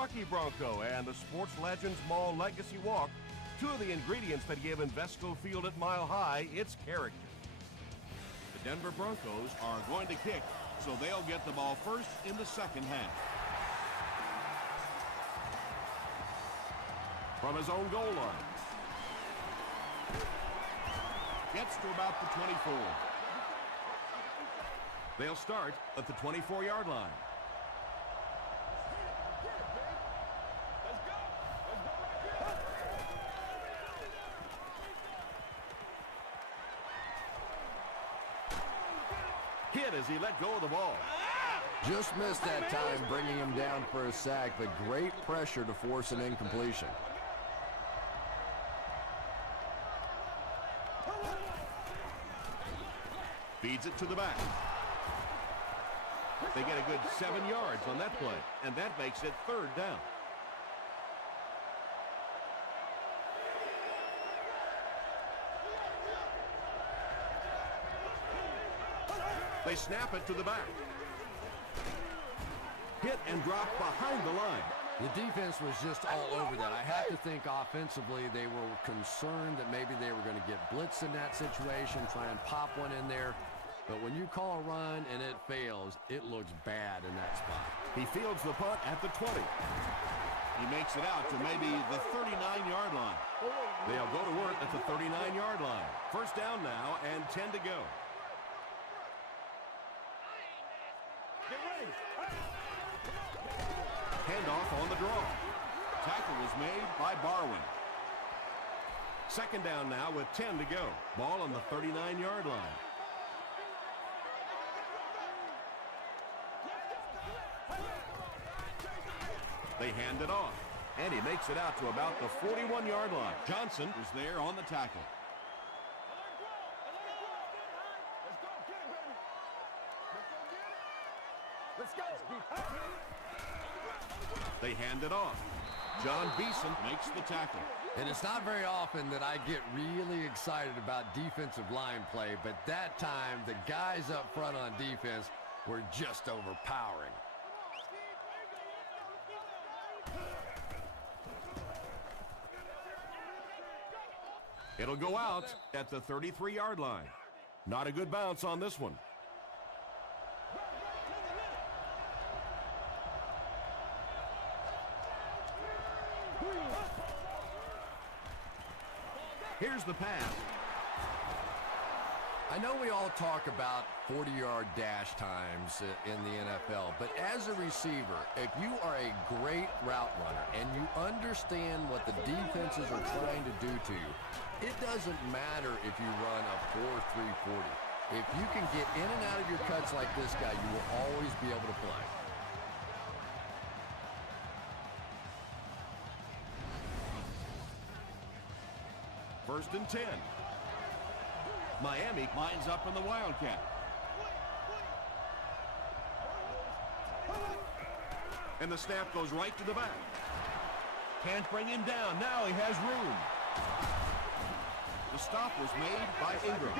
Bucky Bronco and the Sports Legends Mall Legacy Walk, two of the ingredients that give Invesco Field at Mile High its character. The Denver Broncos are going to kick, so they'll get the ball first in the second half. From his own goal line. Gets to about the 24. They'll start at the 24-yard line. Hit as he let go of the ball. Just missed that time, bringing him down for a sack, but great pressure to force an incompletion. Feeds it to the back. They get a good 7 yards on that play, and that makes it third down. They snap it to the back. Hit and drop behind the line. The defense was just all over that. I have to think offensively they were concerned that maybe they were going to get blitzed in that situation, try and pop one in there. But when you call a run and it fails, it looks bad in that spot. He fields the punt at the 20. He makes it out to maybe the 39-yard line. They'll go to work at the 39-yard line. First down now and 10 to go. Handoff on the draw. Tackle was made by Barwin. Second down now with 10 to go. Ball on the 39-yard line. They hand it off, and he makes it out to about the 41-yard line. Johnson is there on the tackle. They hand it off. John Beeson makes the tackle. And it's not very often that I get really excited about defensive line play, but that time the guys up front on defense were just overpowering. It'll go out at the 33-yard line. Not a good bounce on this one. Here's the pass. I know we all talk about 40-yard dash times in the NFL, but as a receiver, if you are a great route runner and you understand what the defenses are trying to do to you, it doesn't matter if you run a 4.340. If you can get in and out of your cuts like this guy, you will always be able to play. First and 10. Miami lines up in the Wildcat. And the snap goes right to the back. Can't bring him down. Now he has room. The stop was made by Ingram.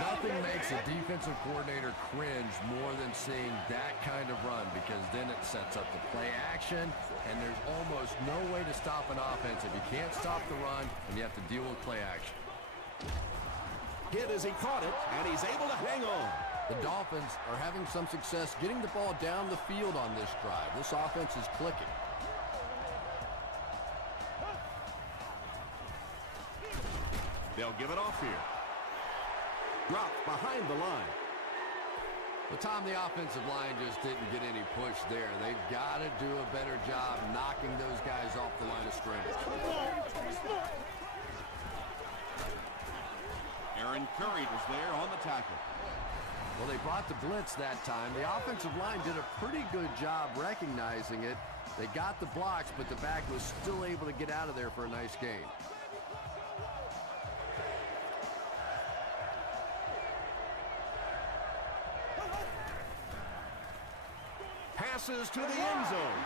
Nothing makes a defensive coordinator cringe more than seeing that kind of run, because then it sets up the play action, and there's almost no way to stop an offense if you can't stop the run and you have to deal with play action. Hit as he caught it, and he's able to hang on. The Dolphins are having some success getting the ball down the field on this drive. This offense is clicking. They'll give it off here. Dropped behind the line. Well, Tom, the offensive line just didn't get any push there. They've got to do a better job knocking those guys off the line of scrimmage. Aaron Curry was there on the tackle. Well, they brought the blitz that time. The offensive line did a pretty good job recognizing it. They got the blocks, but the back was still able to get out of there for a nice gain. Passes to the end zone.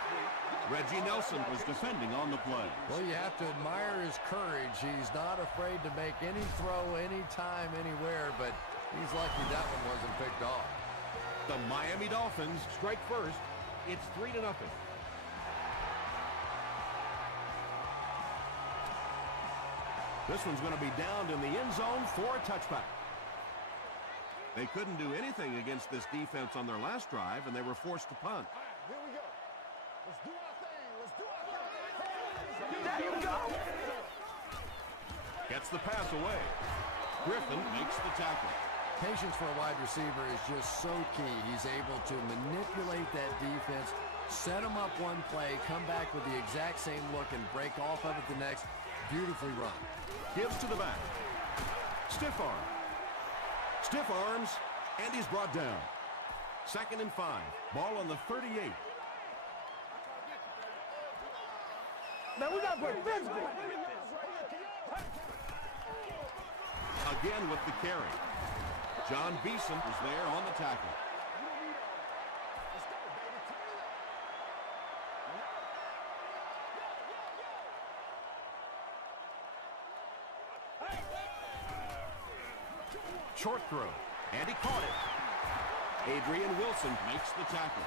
Reggie Nelson was defending on the play. Well, you have to admire his courage. He's not afraid to make any throw, anytime, anywhere, but he's lucky that one wasn't picked off. The Miami Dolphins strike first. It's 3-0. This one's going to be downed in the end zone for a touchback. They couldn't do anything against this defense on their last drive, and they were forced to punt. Here we go. Let's do our thing. Let's do our thing. There you go. Gets the pass away. Griffin Makes the tackle. Patience for a wide receiver is just so key. He's able to manipulate that defense, set them up one play, come back with the exact same look, and break off of it the next. Beautifully run. gives to the back. Stiff arm. Stiff arms, and he's brought down. 2nd and 5. Ball on the 38. Man, we got to play physical. Again with the carry. John Beeson is there on the tackle. Short throw, and he caught it. Adrian Wilson makes the tackle.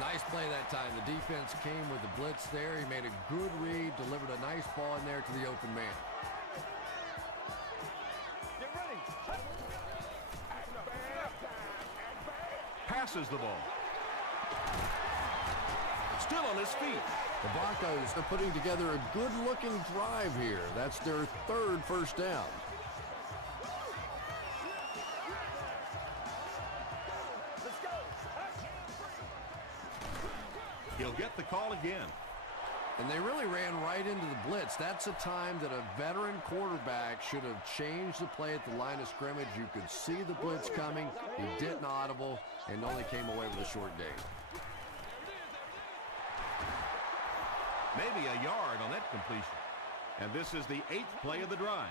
Nice play that time. The defense came with the blitz there. He made a good read, delivered a nice ball in there to the open man. Get ready. Passes the ball. Still on his feet. The Broncos are putting together a good-looking drive here. That's their 3rd first down. He'll get the call again. And they really ran right into the blitz. That's a time that a veteran quarterback should have changed the play at the line of scrimmage. You could see the blitz coming. He didn't audible and only came away with a short gain. Maybe a yard on that completion. And this is the 8th play of the drive.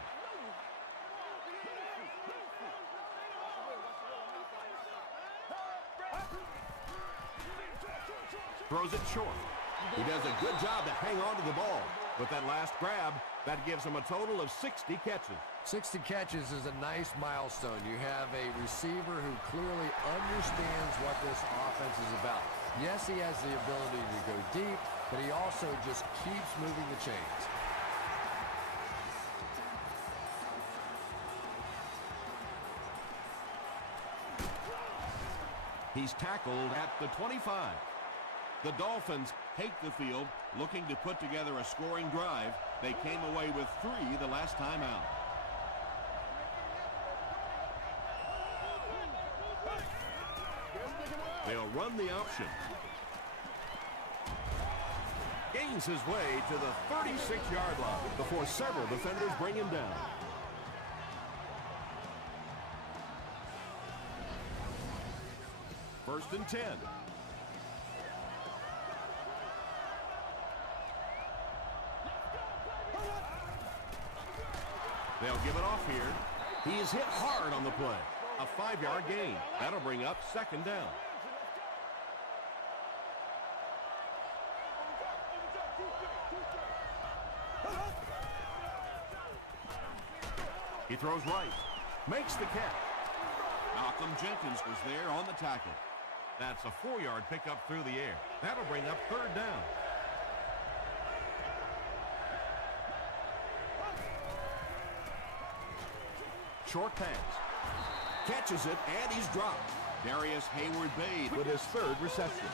Throws it short. He does a good job to hang on to the ball. With that last grab, that gives him a total of 60 catches. 60 catches is a nice milestone. You have a receiver who clearly understands what this offense is about. Yes, he has the ability to go deep, but he also just keeps moving the chains. He's tackled at the 25. The Dolphins take the field, looking to put together a scoring drive. They came away with 3 the last time out. They'll run the option. Gains his way to the 36-yard line before several defenders bring him down. First and 10. They'll give it off here. He is hit hard on the play. A 5-yard gain. That'll bring up 2nd down. He throws right. Makes the catch. Malcolm Jenkins was there on the tackle. That's a 4-yard pickup through the air. That'll bring up 3rd down. Short pass. Catches it, and he's dropped. Darius Hayward-Bade With his 3rd reception.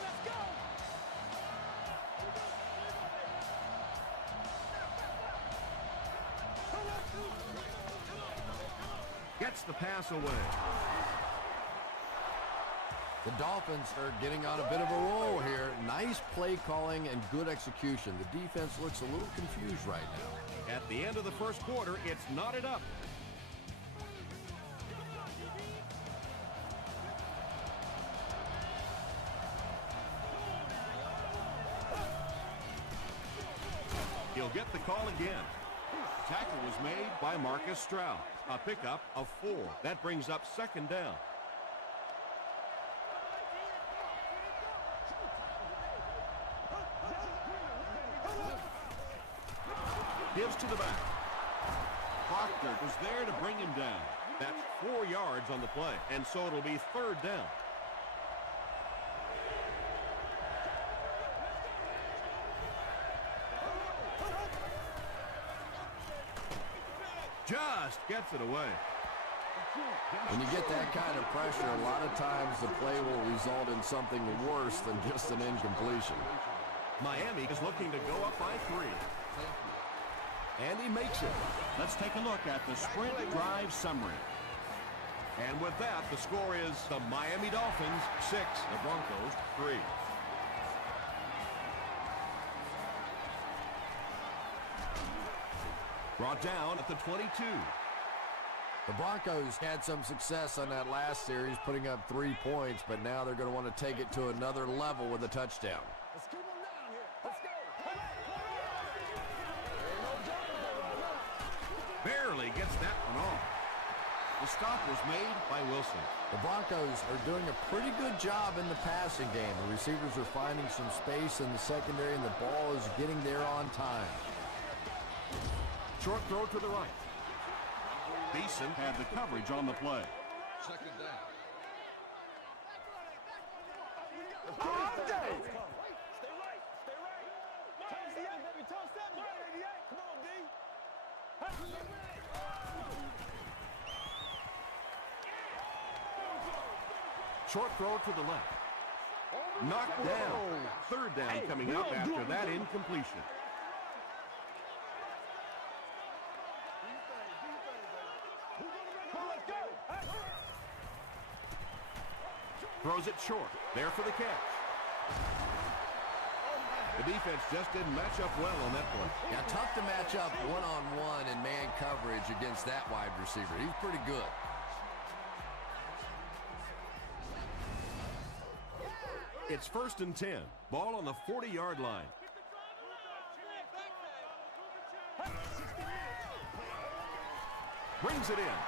Gets the pass away. The Dolphins are getting on a bit of a roll here. Nice play calling and good execution. The defense looks a little confused right now. At the end of the first quarter, it's knotted up. He'll get the call again. Tackle was made by Marcus Stroud. A pickup of 4. That brings up 2nd down. Gives to the back. Proctor was there to bring him down. That's 4 yards on the play, and so it'll be 3rd down. just gets it away. When you get that kind of pressure, a lot of times the play will result in something worse than just an incompletion. Miami is looking to go up by 3. And he makes it. Let's take a look at the sprint drive summary. And with that, the score is the Miami Dolphins 6, the Broncos 3. Brought down at the 22. The Broncos had some success on that last series, putting up 3 points, but now they're going to want to take it to another level with a touchdown. Let's keep them down here. Let's go. Barely gets that one off. The stop was made by Wilson. The Broncos are doing a pretty good job in the passing game. The receivers are finding some space in the secondary, and the ball is getting there on time. Short throw to the right. Beeson had the coverage on the play. Second down. Stay right. Stay right. Toss 7, baby. Toss 7. 88. Come on, D. Short throw to the left. Knocked down. Third down coming up after that incompletion. Throws it short. There for the catch. The defense just didn't match up well on that play. Yeah, tough to match up one-on-one in man coverage against that wide receiver. He's pretty good. It's 1st and 10. Ball on the 40-yard line. Brings it in.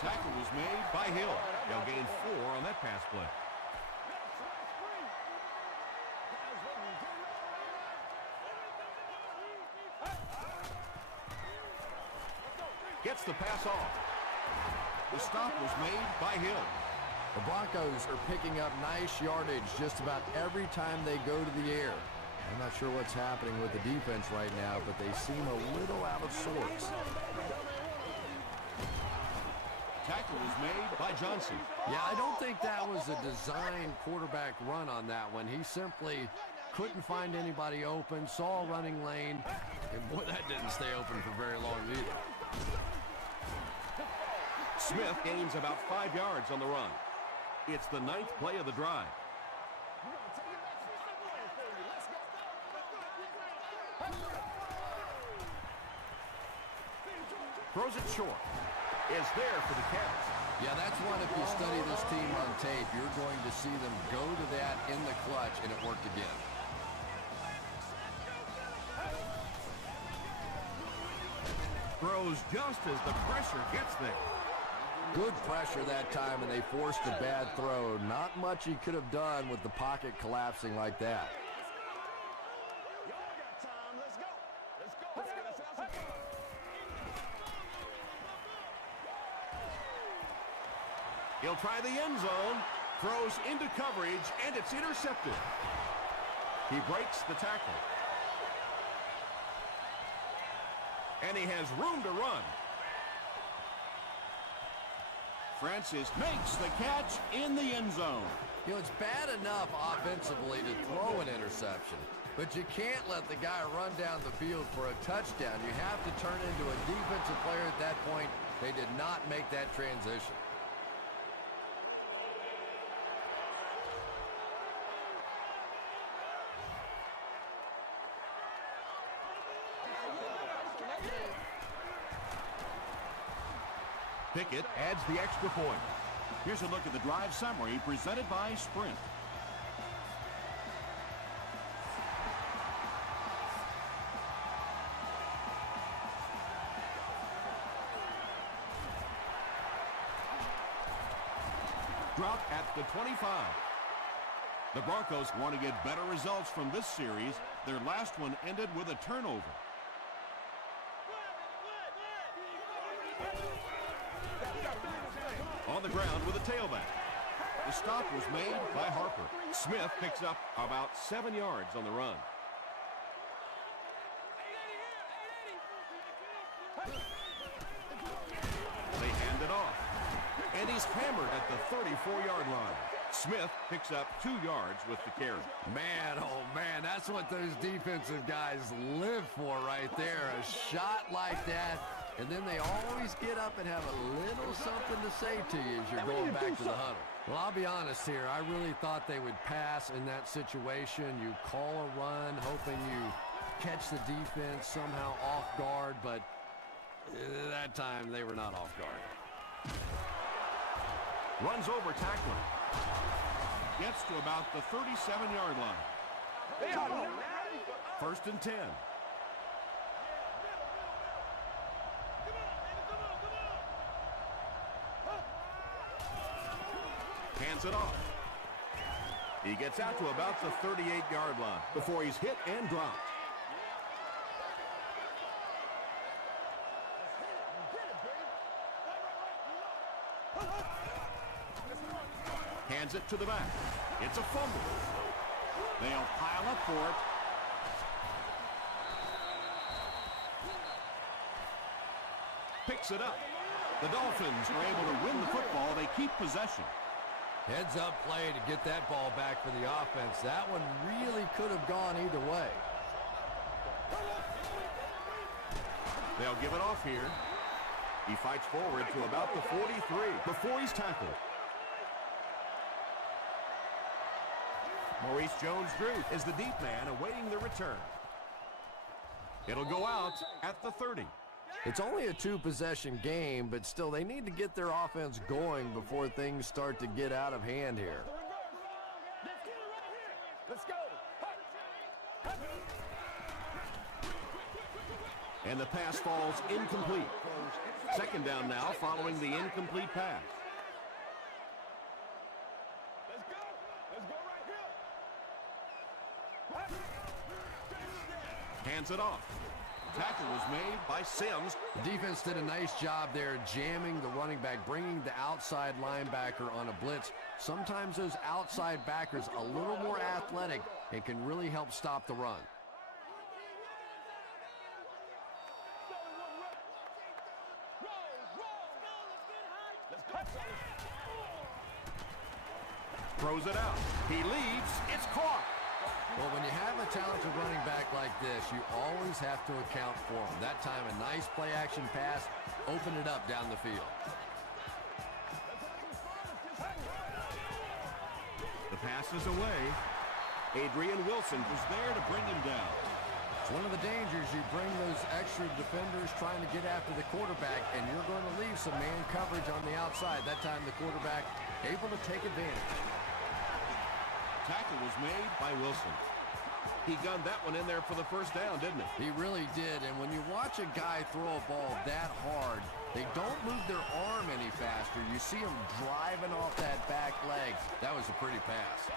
Tackle was made by Hill. They'll gain 4 on that pass play. Gets the pass off. The stop was made by Hill. The Broncos are picking up nice yardage just about every time they go to the air. I'm not sure what's happening with the defense right now, but they seem a little out of sorts. Tackle was made by Johnson. Yeah, I don't think that was a design quarterback run on that one. He simply couldn't find anybody open, saw a running lane, and boy, that didn't stay open for very long either. Smith gains about 5 yards on the run. It's the 9th play of the drive. Throws it short. Is there for the catch. Yeah, that's one, if you study this team on tape, you're going to see them go to that in the clutch, and it worked again. Throws just as the pressure gets there. Good pressure that time, and they forced a bad throw. Not much he could have done with the pocket collapsing like that. He'll try the end zone. Throws into coverage, and it's intercepted. He breaks the tackle. And he has room to run. Francis makes the catch in the end zone. You know, it's bad enough offensively to throw an interception, but you can't let the guy run down the field for a touchdown. You have to turn into a defensive player at that point. They did not make that transition. Pickett adds the extra point. Here's a look at the drive summary presented by Sprint. Drop at the 25. The Broncos want to get better results from this series. Their last one ended with a turnover. On the ground with a tailback. The stop was made by Harper. Smith picks up about 7 yards on the run. And he's hammered at the 34-yard line. Smith picks up 2 yards with the carry. Man, oh man, that's what those defensive guys live for right there. A shot like that, and then they always get up and have a little something to say to you as you're going back to the huddle. Well, I'll be honest here. I really thought they would pass in that situation. You call a run, hoping you catch the defense somehow off guard, but that time they were not off guard. Runs over tackler. Gets to about the 37-yard line. First and 10. Hands it off. He gets out to about the 38-yard line before he's hit and dropped. Hands it to the back. It's a fumble. They'll pile up for it. Picks it up. The Dolphins are able to win the football. They keep possession. Heads up play to get that ball back for the offense. That one really could have gone either way. They'll give it off here. He fights forward to about the 43 before he's tackled. Maurice Jones-Drew is the deep man awaiting the return. It'll go out at the 30. It's only a 2-possession game, but still they need to get their offense going before things start to get out of hand here. Let's go. And the pass falls incomplete. Second down now following the incomplete pass. Let's go. Let's go right here. Hands it off. Tackle was made by Sims. The defense did a nice job there jamming the running back, bringing the outside linebacker on a blitz. Sometimes those outside backers a little more athletic and can really help stop the run. Throws it out. He leads. It's caught. Well, when you have a talented running back like this, you always have to account for him. That time, a nice play-action pass opened it up down the field. The pass is away. Adrian Wilson was there to bring him down. It's one of the dangers. You bring those extra defenders trying to get after the quarterback, and you're going to leave some man coverage on the outside. That time, the quarterback able to take advantage. Tackle was made by Wilson. He gunned that one in there for the first down, didn't he? He really did, and when you watch a guy throw a ball that hard, they don't move their arm any faster. You see him driving off that back leg. That was a pretty pass.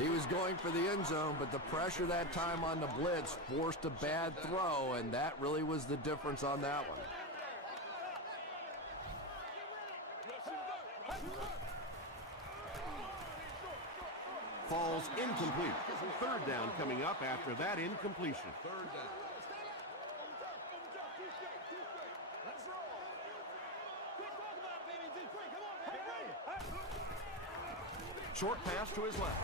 He was going for the end zone, but the pressure that time on the blitz forced a bad throw, and that really was the difference on that one. Falls incomplete. Third down coming up after that incompletion. Third down. Short pass to his left.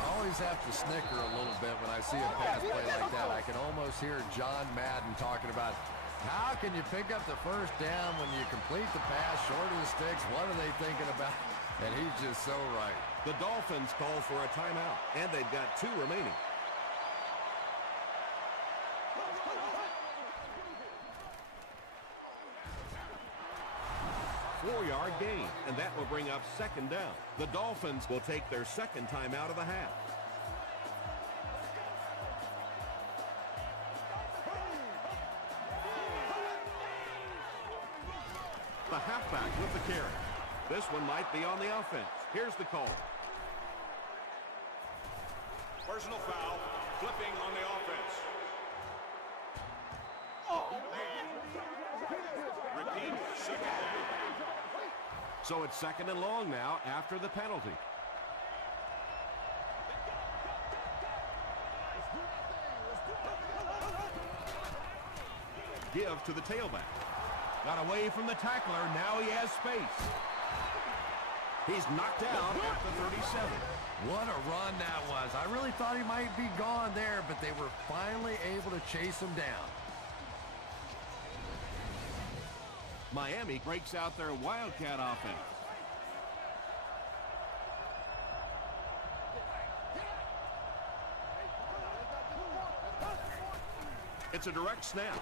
I always have to snicker a little bit when I see a pass play like that. I can almost hear John Madden talking about how can you pick up the first down when you complete the pass short of the sticks? What are they thinking about? And he's just so right. The Dolphins call for a timeout, and they've got 2 remaining. Four-yard gain, and that will bring up second down. The Dolphins will take their second timeout of the half. The halfback with the carry. This one might be on the offense. Here's the call. Personal foul, flipping on the offense. Repeat, second down. So it's second and long now after the penalty. Give to the tailback. Got away from the tackler. Now he has space. He's knocked out at the 37. What a run that was. I really thought he might be gone there, but they were finally able to chase him down. Miami breaks out their Wildcat offense. It's a direct snap.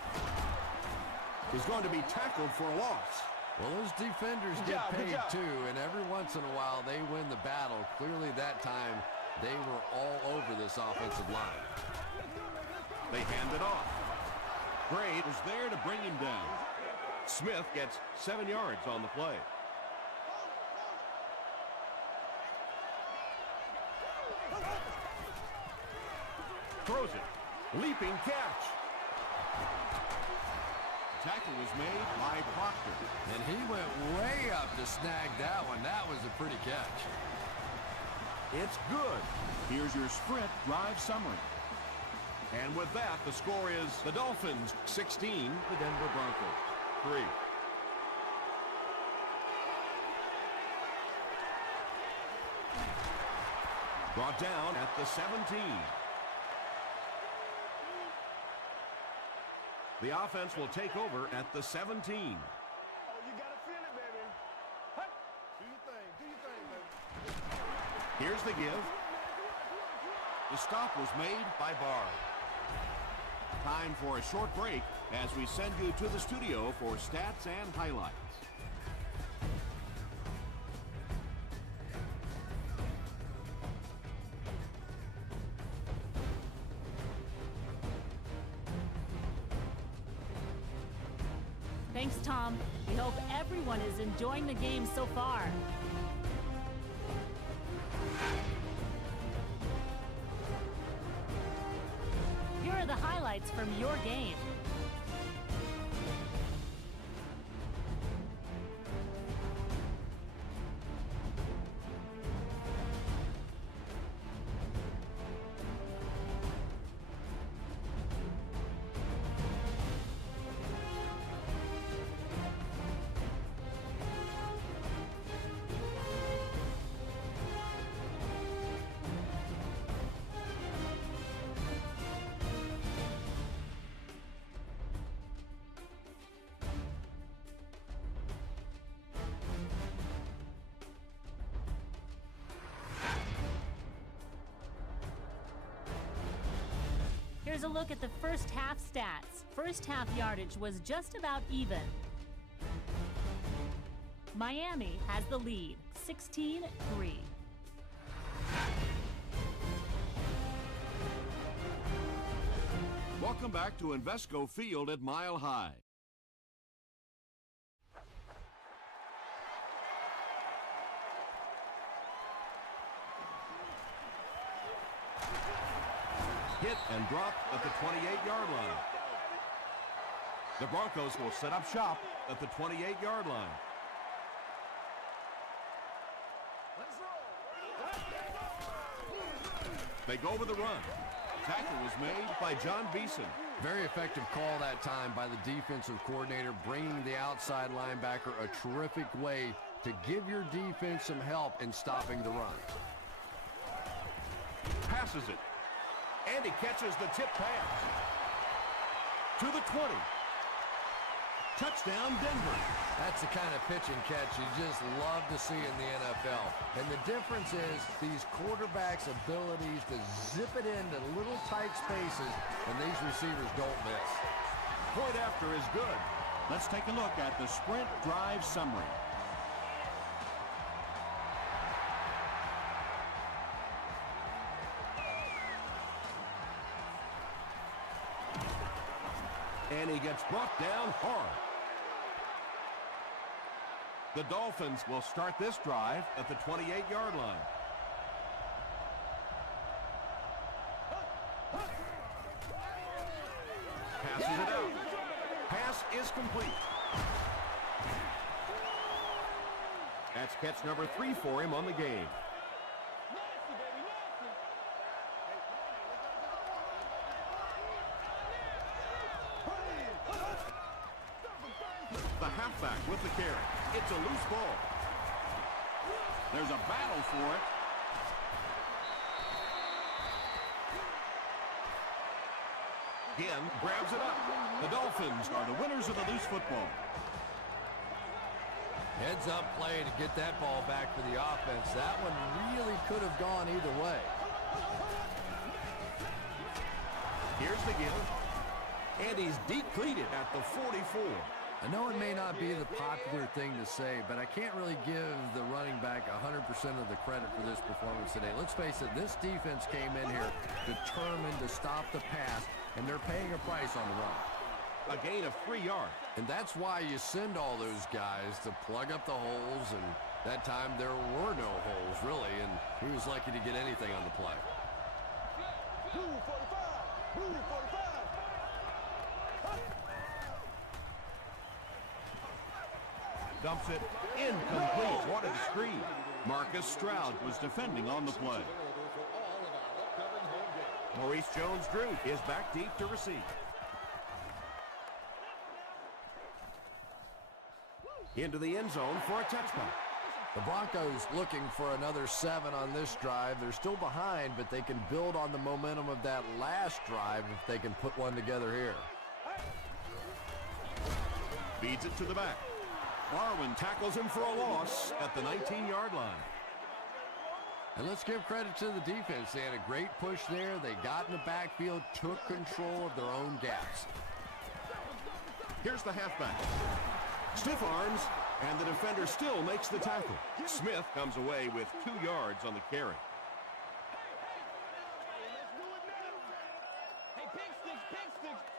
He's going to be tackled for a loss. Well, those defenders get paid too, and every once in a while they win the battle. Clearly that time they were all over this offensive line. They hand it off. Gray was there to bring him down. Smith gets 7 yards on the play. Throws it. Leaping catch. Tackle was made by Proctor. And he went way up to snag that one. That was a pretty catch. It's good. Here's your sprint drive summary. And with that, the score is the Dolphins 16, the Denver Broncos 3. Brought down at the 17. The offense will take over at the 17. Oh, you gotta feel it, baby. Hey. Do your thing, baby. Here's the give. The stop was made by Barr. Time for a short break as we send you to the studio for stats and highlights. Thanks, Tom. We hope everyone is enjoying the game so far. Here are the highlights from your game. Here's a look at the first half stats. First half yardage was just about even. Miami has the lead, 16-3. Welcome back to Invesco Field at Mile High. Hit and drop at the 28-yard line. The Broncos will set up shop at the 28-yard line. They go with the run. Tackle was made by John Beeson. Very effective call that time by the defensive coordinator, bringing the outside linebacker a terrific way to give your defense some help in stopping the run. Passes it. And he catches the tip pass. To the 20. Touchdown, Denver. That's the kind of pitch and catch you just love to see in the NFL. And the difference is these quarterbacks' abilities to zip it into little tight spaces, and these receivers don't miss. Point after is good. Let's take a look at the sprint drive summary. And he gets brought down hard. The Dolphins will start this drive at the 28-yard line. Passes it out. Pass is complete. That's catch number 3 for him on the game. The halfback with the carry. It's a loose ball. There's a battle for it. Again, grabs it up. The Dolphins are the winners of the loose football. Heads up play to get that ball back for the offense. That one really could have gone either way. Here's the give. And he's depleted at the 44. I know it may not be the popular thing to say, but I can't really give the running back 100% of the credit for this performance today. Let's face it, this defense came in here determined to stop the pass, and they're paying a price on the run. A gain of 3 yards. And that's why you send all those guys to plug up the holes, and that time there were no holes, really, and he was lucky to get anything on the play. Blue 45. Blue 45. Dumps it incomplete. What a screen. Marcus Stroud was defending on the play. Maurice Jones-Drew is back deep to receive. Into the end zone for a touchback. The Broncos looking for another 7 on this drive. They're still behind, but they can build on the momentum of that last drive if they can put one together here. Feeds it to the back. Barwin tackles him for a loss at the 19-yard line. And let's give credit to the defense. They had a great push there. They got in the backfield, took control of their own gaps. Here's the halfback. Stiff arms, and the defender still makes the tackle. Smith comes away with 2 yards on the carry. Hey, pig sticks, pig sticks.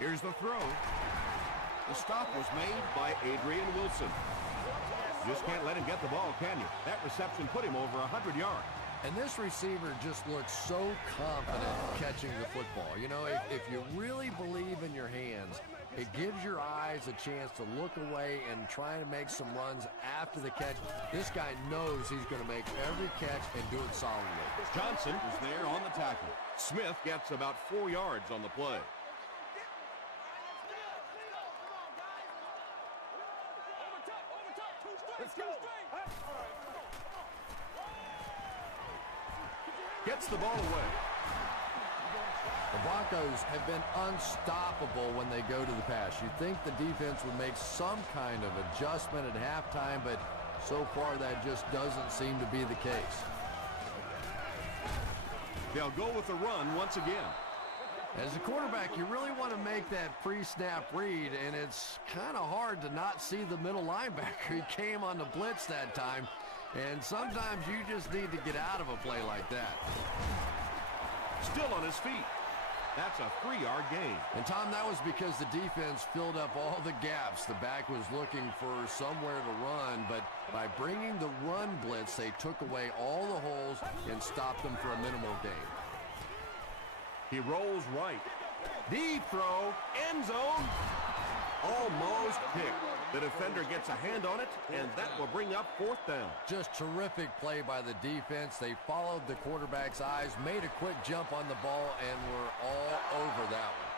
Here's the throw. The stop was made by Adrian Wilson. Just can't let him get the ball, can you? That reception put him over 100 yards. And this receiver just looks so confident catching the football. You know, if you really believe in your hands, it gives your eyes a chance to look away and try to make some runs after the catch. This guy knows he's going to make every catch and do it solidly. Johnson is there on the tackle. Smith gets about 4 yards on the play. Let's go. Gets the ball away. The Broncos have been unstoppable when they go to the pass. You'd think the defense would make some kind of adjustment at halftime, but so far that just doesn't seem to be the case. They'll go with the run once again. As a quarterback, you really want to make that pre-snap read, and it's kind of hard to not see the middle linebacker. He came on the blitz that time, and sometimes you just need to get out of a play like that. Still on his feet. That's a 3-yard gain. And, Tom, that was because the defense filled up all the gaps. The back was looking for somewhere to run, but by bringing the run blitz, they took away all the holes and stopped them for a minimal gain. He rolls right. Deep throw, end zone. Almost picked. The defender gets a hand on it, and that will bring up 4th down. Just terrific play by the defense. They followed the quarterback's eyes, made a quick jump on the ball, and were all over that one.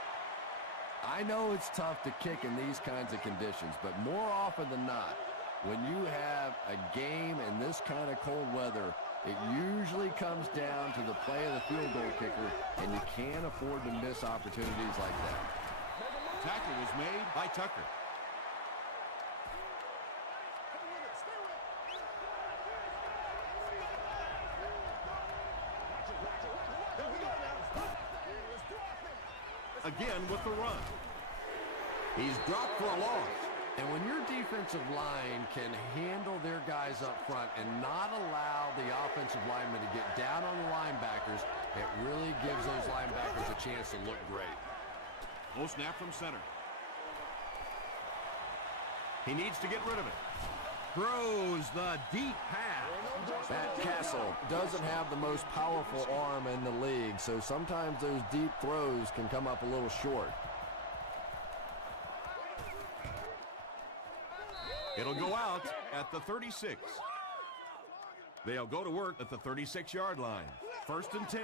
I know it's tough to kick in these kinds of conditions, but more often than not, when you have a game in this kind of cold weather, it usually comes down to the play of the field goal kicker, and you can't afford to miss opportunities like that. Tackle was made by Tucker. Again with the run. He's dropped for a loss. And when your defensive line can handle their guys up front and not allow the offensive linemen to get down on the linebackers, it really gives those linebackers a chance to look great. Low snap from center. He needs to get rid of it. Throws the deep pass. Matt Castle doesn't have the most powerful arm in the league, so sometimes those deep throws can come up a little short. It'll go out at the 36. They'll go to work at the 36-yard line. 1st and 10.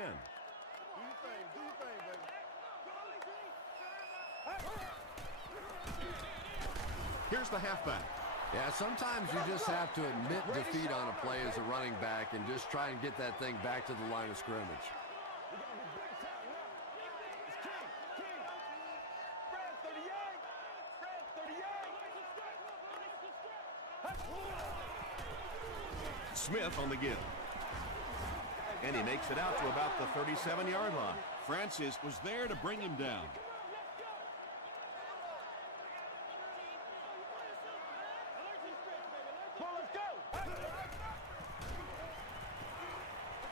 Here's the halfback. Yeah, sometimes you just have to admit defeat on a play as a running back and just try and get that thing back to the line of scrimmage. Smith on the give. And he makes it out to about the 37-yard line. Francis was there to bring him down.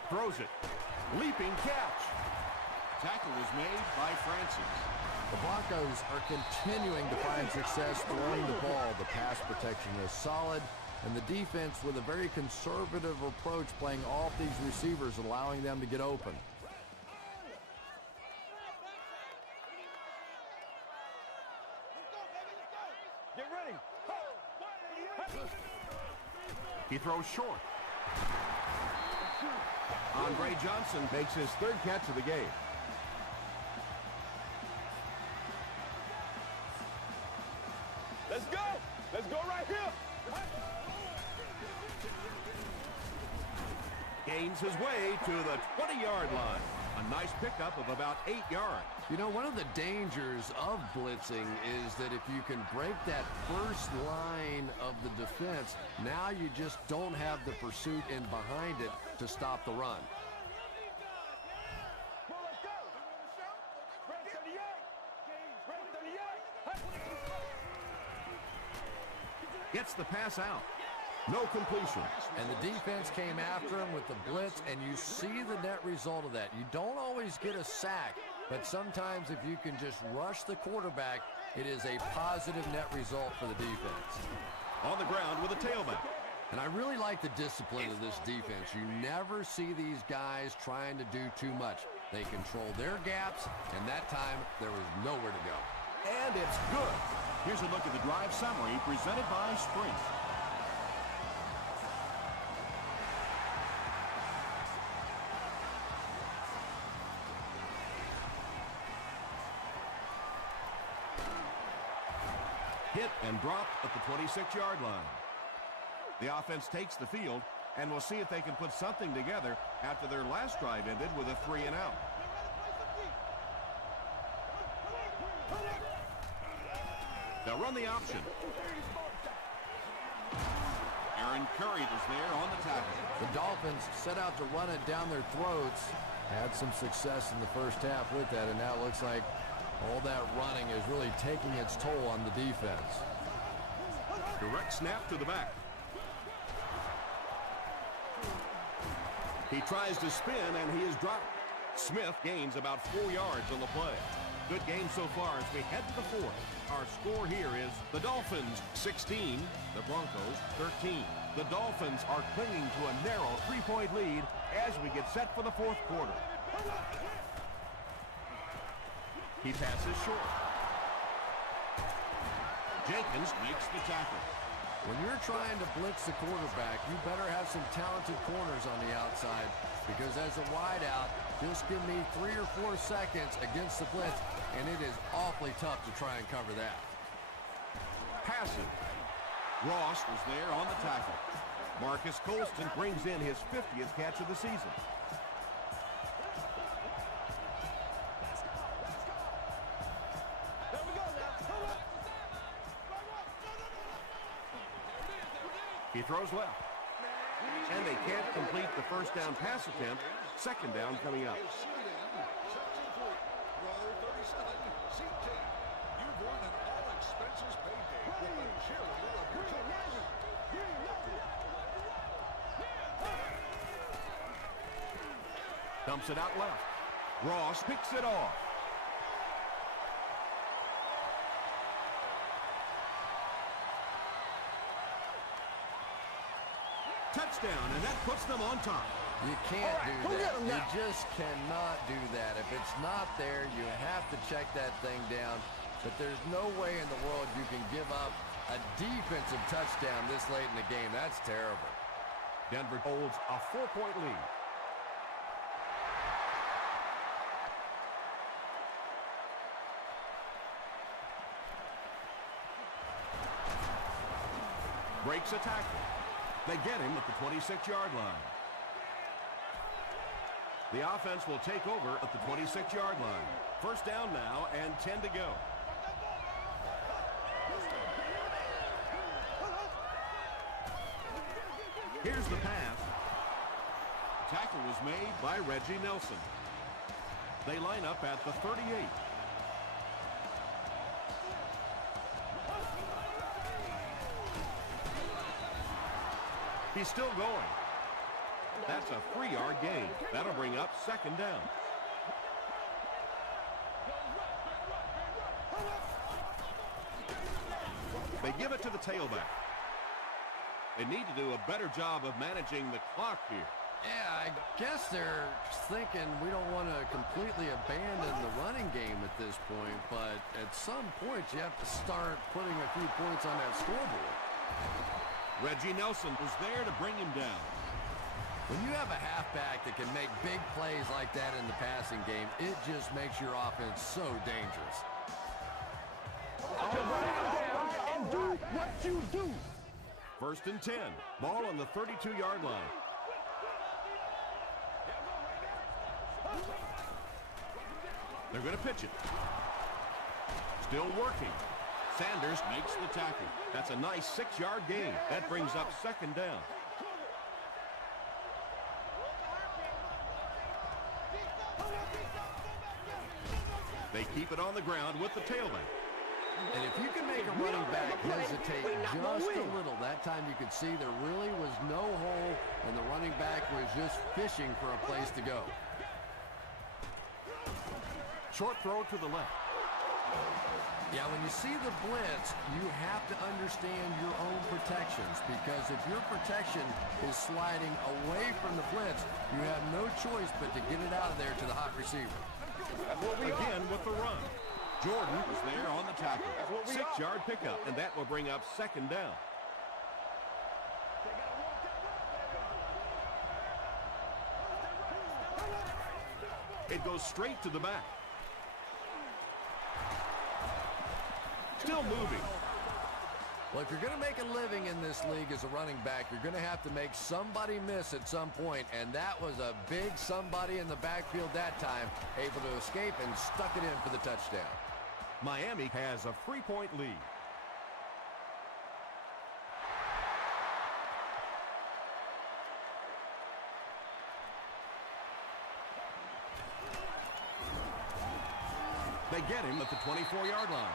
Throws it. Leaping catch. Tackle was made by Francis. The Broncos are continuing to find success throwing the ball. The pass protection is solid, and the defense with a very conservative approach playing off these receivers, allowing them to get open. Get ready. He throws short. Andre Johnson makes his third catch of the game. Let's go. Let's go right here. Gains his way to the 20-yard line. A nice pickup of about 8 yards. You know, one of the dangers of blitzing is that if you can break that first line of the defense, now you just don't have the pursuit in behind it to stop the run. Gets the pass out. No completion. And the defense came after him with the blitz, and you see the net result of that. You don't always get a sack, but sometimes if you can just rush the quarterback, it is a positive net result for the defense. On the ground with a tailback. And I really like the discipline of this defense. You never see these guys trying to do too much. They control their gaps, and that time there was nowhere to go. And it's good. Here's a look at the drive summary presented by Sprint. Hit and dropped at the 26-yard line. The offense takes the field, and we'll see if they can put something together after their last drive ended with a 3-and-out. They'll run the option. Aaron Curry was there on the tackle. The Dolphins set out to run it down their throats. Had some success in the first half with that, and now it looks like all that running is really taking its toll on the defense. Direct snap to the back. He tries to spin, and he is dropped. Smith gains about 4 yards on the play. Good game so far as we head to the fourth. Our score here is the Dolphins 16, the Broncos 13. The Dolphins are clinging to a narrow 3-point lead as we get set for the fourth quarter. He passes short. Jenkins makes the tackle. When you're trying to blitz the quarterback, you better have some talented corners on the outside, because as a wideout, just give me 3 or 4 seconds against the blitz, and it is awfully tough to try and cover that. Passing. Ross was there on the tackle. Marcus Colston brings in his 50th catch of the season. He throws left. And they can't complete the first down pass attempt. Second down coming up. Dumps it out left. Ross picks it off. Touchdown, and that puts them on top. You can't do that. You just cannot do that. If it's not there, you have to check that thing down. But there's no way in the world you can give up a defensive touchdown this late in the game. That's terrible. Denver holds a 4-point lead. Breaks a tackle. They get him at the 26-yard line. The offense will take over at the 26-yard line. First down now and 10 to go. Here's the pass. Tackle was made By Reggie Nelson. They line up at the 38. He's still going. That's a 3-yard gain. That'll bring up second down. They give it to the tailback. They need to do a better job of managing the clock here. Yeah, I guess they're thinking we don't want to completely abandon the running game at this point, but at some point you have to start putting a few points on that scoreboard. Reggie Nelson was there to bring him down. When you have a halfback that can make big plays like that in the passing game, it just makes your offense so dangerous. And do what you do. First and 10. Ball on the 32-yard line. They're going to pitch it. Still working. Sanders makes the tackle. That's a nice 6-yard gain. That brings up second down. They keep it on the ground with the tailback. And if you can make a running back hesitate just a little, that time you could see there really was no hole, and the running back was just fishing for a place to go. Short throw to the left. Yeah, when you see the blitz, you have to understand your own protections, because if your protection is sliding away from the blitz, you have no choice but to get it out of there to the hot receiver. Again with the run. Jordan was there on the tackle. 6-yard pickup, and that will bring up second down. It goes straight to the back. Still moving. Well, if you're going to make a living in this league as a running back, you're going to have to make somebody miss at some point, and that was a big somebody in the backfield that time, able to escape and stuck it in for the touchdown. Miami has a 3-point lead. They get him at the 24-yard line.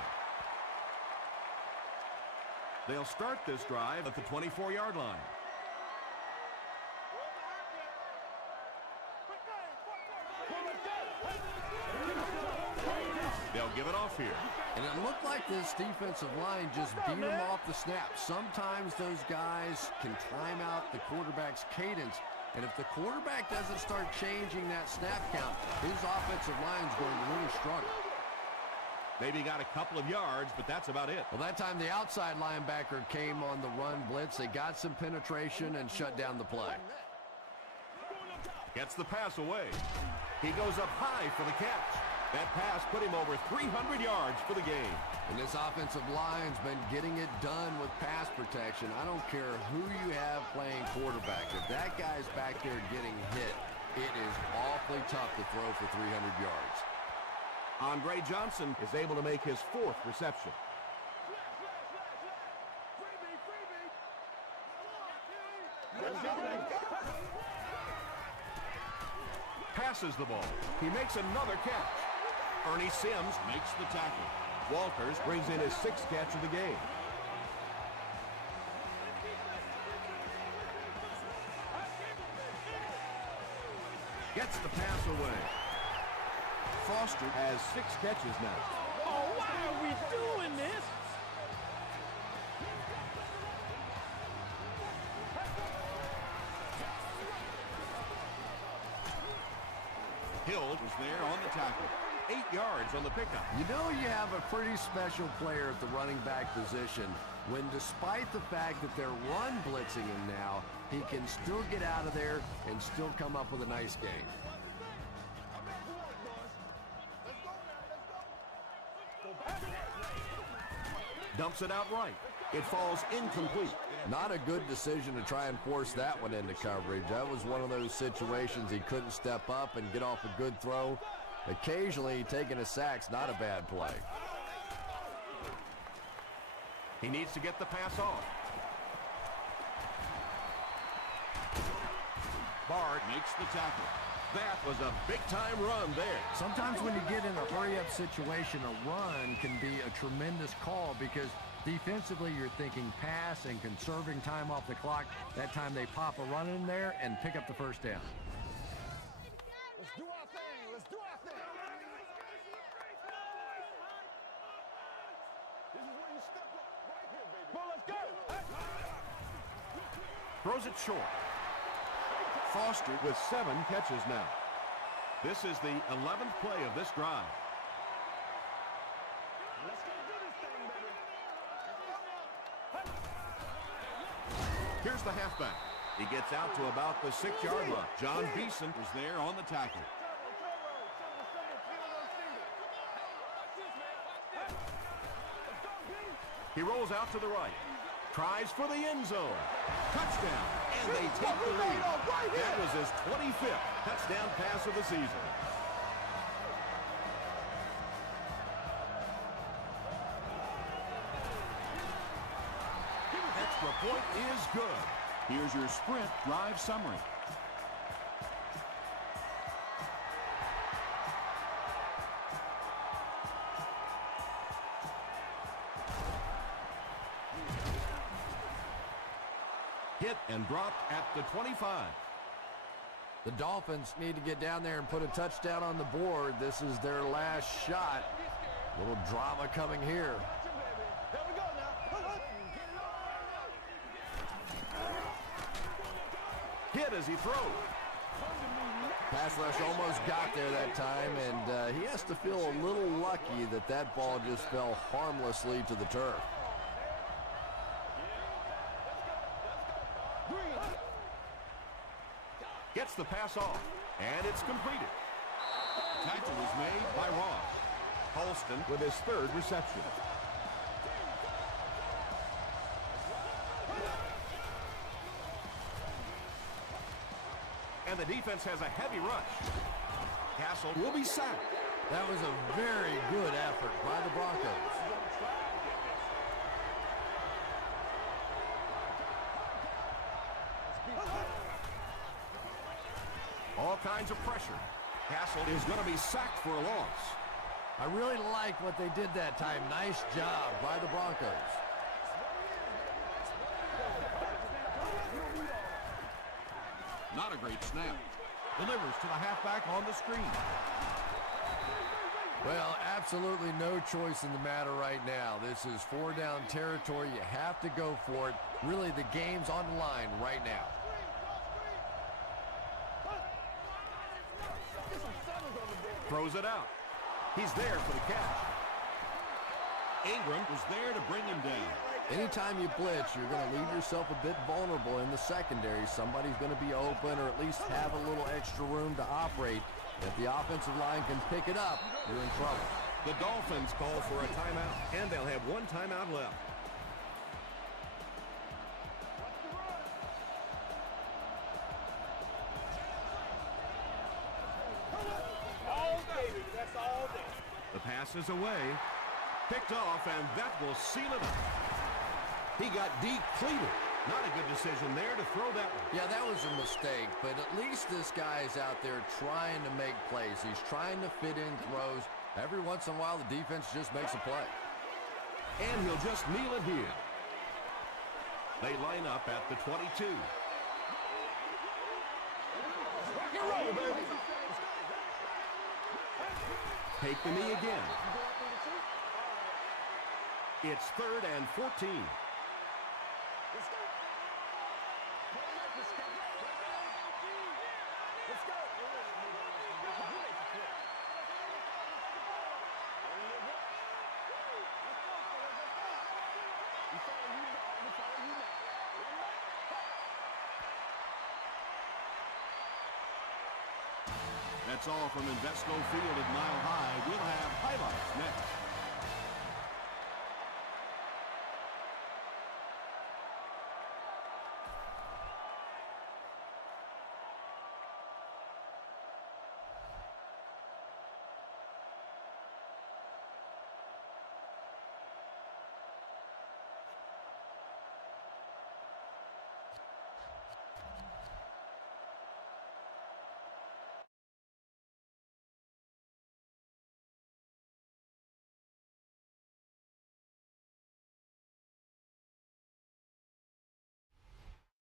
They'll start this drive at the 24-yard line. They'll give it off here. And it looked like this defensive line just beat them off the snap. Sometimes those guys can time out the quarterback's cadence, and if the quarterback doesn't start changing that snap count, his offensive line's going to really struggle. Maybe got a couple of yards, but that's about it. Well, that time the outside linebacker came on the run blitz. They got some penetration and shut down the play. Gets the pass away. He goes up high for the catch. That pass put him over 300 yards for the game. And this offensive line's been getting it done with pass protection. I don't care who you have playing quarterback. If that guy's back there getting hit, it is awfully tough to throw for 300 yards. Andre Johnson is able to make his 4th reception. Passes the ball. He makes another catch. Ernie Sims makes the tackle. Walters brings in his 6th catch of the game. Gets the pass away. Foster has 6 catches now. Oh, why are we doing this? Hill was there on the tackle. 8 yards on the pickup. You know you have a pretty special player at the running back position when, despite the fact that they're run blitzing him now, he can still get out of there and still come up with a nice gain. Dumps it out right. It falls incomplete. Not a good decision to try and force that one into coverage. That was one of those situations he couldn't step up and get off a good throw. Occasionally, taking a sack's not a bad play. He needs to get the pass off. Bard Makes the tackle. That was a big-time run there. Sometimes when you get in a hurry-up situation, a run can be a tremendous call because defensively you're thinking pass and conserving time off the clock. That time they pop a run in there and pick up the first down. Let's do our thing. Let's do our thing. This is where you step up. Right here, baby. Well, let's go. Throws it short. Foster with 7 catches now. This is the 11th play of this drive. Let's go do this thing, baby. Here's the halfback. He gets out to about the 6-yard line. John Beeson Was there on the tackle. He rolls out to the right. Tries for the end zone. Touchdown. And they take the lead. That was his 25th touchdown pass of the season. Extra point is good. Here's your sprint drive summary. Hit and dropped at the 25. The Dolphins need to get down there and put a touchdown on the board. This is their last shot. Little drama coming here. Here we go now. Hit as he throws. Pass rush almost got there that time, and he has to feel a little lucky that that ball just fell harmlessly to the turf. Gets the pass off, and it's completed. Tackle was made by Ross. Holston with his 3rd reception. And the defense has a heavy rush. Castle will be sacked. That was a very good effort by the Broncos. All kinds of pressure. Castle is going to be sacked for a loss. I really like what they did that time. Nice job by the Broncos. Not a great snap. Delivers to the halfback on the screen. Well, absolutely no choice in the matter right now. This is 4-down territory. You have to go for it. Really, the game's on the line right now. Throws it out. He's there for the catch. Ingram was there to bring him down. Anytime you blitz, you're going to leave yourself a bit vulnerable in the secondary. Somebody's going to be open or at least have a little extra room to operate. If the offensive line can pick it up, you're in trouble. The Dolphins call for a timeout, and they'll have 1 timeout left. That's all day. The pass is away. Picked off, and that will seal it up. He got depleted. Not a good decision there to throw that one. Yeah, that was a mistake, but at least this guy is out there trying to make plays. He's trying to fit in throws. Every once in a while, the defense just makes a play. And he'll just kneel it here. They line up at the 22. Rock and roll, baby. Take the knee again. It's 3rd and 14. Let's go. Let's go. That's all from Invesco Field at Mile High. We'll have highlights next.